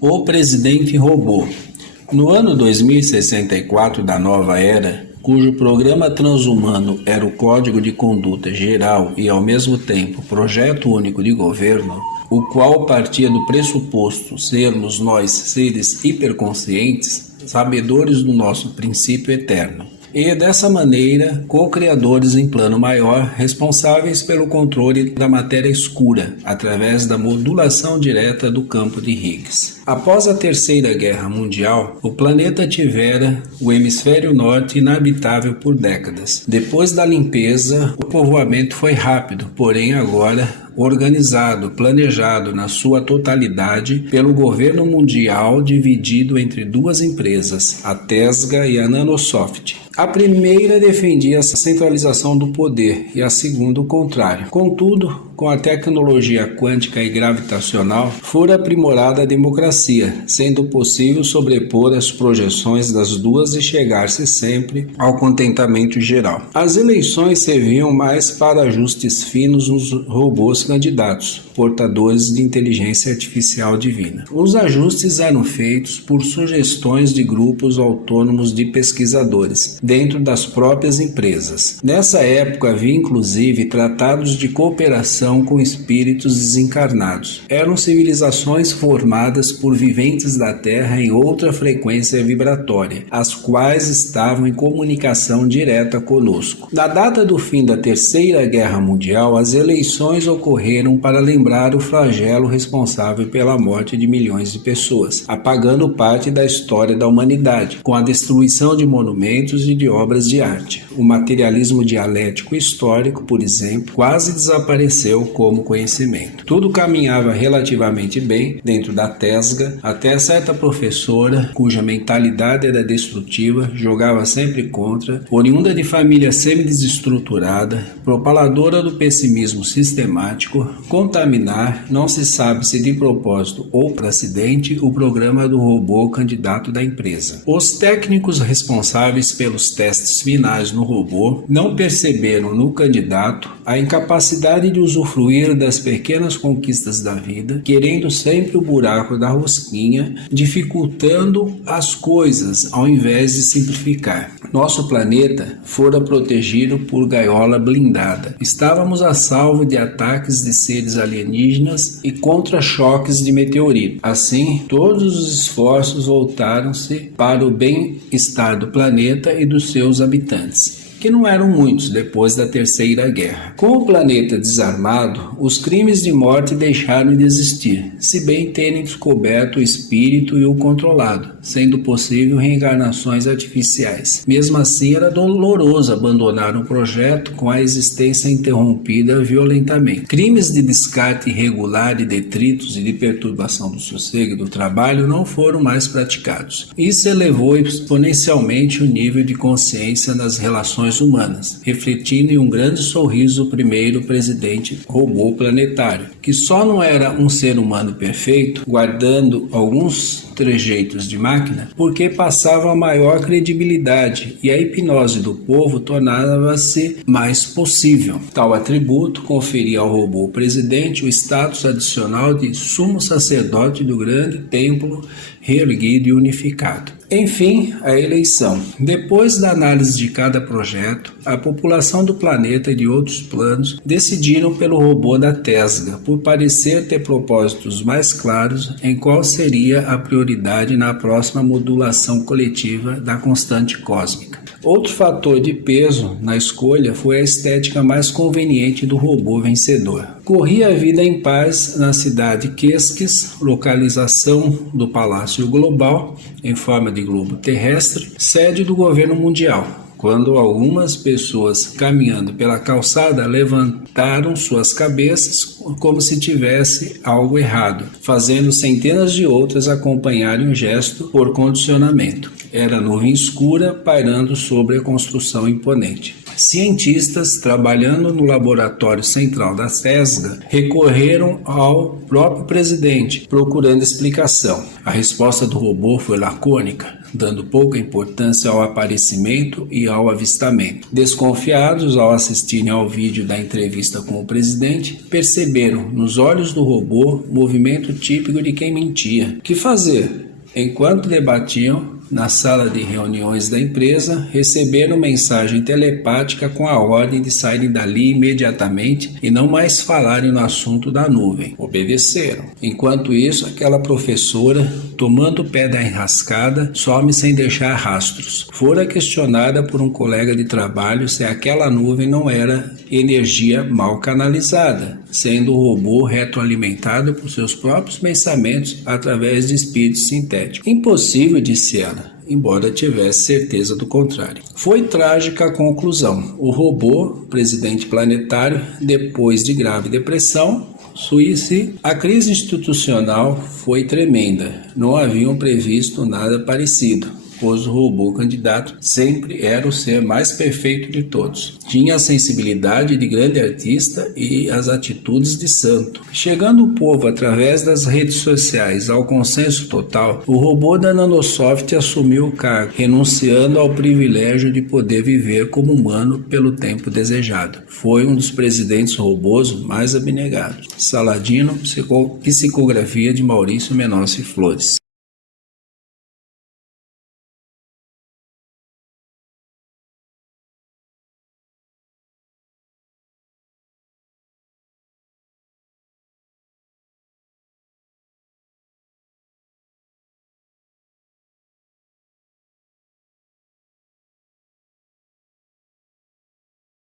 O Presidente Robô. No ano 2064 da nova era, cujo programa transhumano era o Código de Conduta Geral e, ao mesmo tempo, Projeto Único de Governo, o qual partia do pressuposto sermos nós seres hiperconscientes, sabedores do nosso princípio eterno. E, dessa maneira, co-criadores em plano maior, responsáveis pelo controle da matéria escura, através da modulação direta do campo de Higgs. Após a Terceira Guerra Mundial, o planeta tivera o hemisfério norte inabitável por décadas. Depois da limpeza, o povoamento foi rápido, porém agora organizado, planejado na sua totalidade pelo governo mundial dividido entre duas empresas, a Tesla e a Nanosoft. A primeira defendia a centralização do poder e a segunda o contrário. Contudo, com a tecnologia quântica e gravitacional, fora aprimorada a democracia, sendo possível sobrepor as projeções das duas e chegar-se sempre ao contentamento geral. As eleições serviam mais para ajustes finos nos robôs candidatos, portadores de inteligência artificial divina. Os ajustes eram feitos por sugestões de grupos autônomos de pesquisadores, dentro das próprias empresas. Nessa época havia inclusive tratados de cooperação com espíritos desencarnados. Eram civilizações formadas por viventes da Terra em outra frequência vibratória, as quais estavam em comunicação direta conosco. Na data do fim da Terceira Guerra Mundial, as eleições ocorreram para lembrar o flagelo responsável pela morte de milhões de pessoas, apagando parte da história da humanidade, com a destruição de monumentos e de obras de arte. O materialismo dialético histórico, por exemplo, quase desapareceu como conhecimento. Tudo caminhava relativamente bem dentro da Tesla, até certa professora, cuja mentalidade era destrutiva, jogava sempre contra, oriunda de família semi-desestruturada, propaladora do pessimismo sistemático, contaminar, não se sabe se de propósito ou por acidente, o programa do robô candidato da empresa. Os técnicos responsáveis pelos testes finais no robô não perceberam no candidato a incapacidade de usufruir das pequenas conquistas da vida, querendo sempre o buraco da rosquinha, dificultando as coisas ao invés de simplificar. Nosso planeta fora protegido por gaiola blindada. Estávamos a salvo de ataques de seres alienígenas e contra-choques de meteorito. Assim, todos os esforços voltaram-se para o bem-estar do planeta e dos seus habitantes, que não eram muitos depois da Terceira Guerra. Com o planeta desarmado, os crimes de morte deixaram de existir, se bem terem descoberto o espírito e o controlado, sendo possível reencarnações artificiais. Mesmo assim, era doloroso abandonar um projeto com a existência interrompida violentamente. Crimes de descarte irregular de detritos e de perturbação do sossego e do trabalho não foram mais praticados. Isso elevou exponencialmente o nível de consciência nas relações humanas, refletindo em um grande sorriso o primeiro presidente robô planetário, que só não era um ser humano perfeito, guardando alguns trejeitos de máquina, porque passava a maior credibilidade e a hipnose do povo tornava-se mais possível. Tal atributo conferia ao robô presidente o status adicional de sumo sacerdote do grande templo reerguido e unificado. Enfim, a eleição. Depois da análise de cada projeto, a população do planeta e de outros planos decidiram pelo robô da Tesla, por parecer ter propósitos mais claros em qual seria a prioridade na próxima modulação coletiva da constante cósmica. Outro fator de peso na escolha foi a estética mais conveniente do robô vencedor. Corria a vida em paz na cidade Quesques, localização do Palácio Global, em forma de globo terrestre, sede do governo mundial, quando algumas pessoas caminhando pela calçada levantaram suas cabeças como se tivesse algo errado, fazendo centenas de outras acompanharem o gesto por condicionamento. Era nuvem escura pairando sobre a construção imponente. Cientistas trabalhando no laboratório central da Tesla recorreram ao próprio presidente procurando explicação. A resposta do robô foi lacônica: dando pouca importância ao aparecimento e ao avistamento. Desconfiados, ao assistirem ao vídeo da entrevista com o presidente, perceberam nos olhos do robô movimento típico de quem mentia. O que fazer? Enquanto debatiam, na sala de reuniões da empresa, receberam mensagem telepática com a ordem de saírem dali imediatamente e não mais falarem no assunto da nuvem. Obedeceram. Enquanto isso, aquela professora, tomando o pé da enrascada, some sem deixar rastros. Fora questionada por um colega de trabalho se aquela nuvem não era energia mal canalizada, sendo o robô retroalimentado por seus próprios pensamentos através de espíritos sintéticos. Impossível, disse ela, embora tivesse certeza do contrário. Foi trágica a conclusão. O robô, presidente planetário, depois de grave depressão, suicídio. A crise institucional foi tremenda. Não haviam previsto nada parecido, pois o robô candidato sempre era o ser mais perfeito de todos. Tinha a sensibilidade de grande artista e as atitudes de santo. Chegando o povo através das redes sociais ao consenso total, o robô da Nanosoft assumiu o cargo, renunciando ao privilégio de poder viver como humano pelo tempo desejado. Foi um dos presidentes robôs mais abnegados. Saladino, psicografia de Maurício Menossi Flores.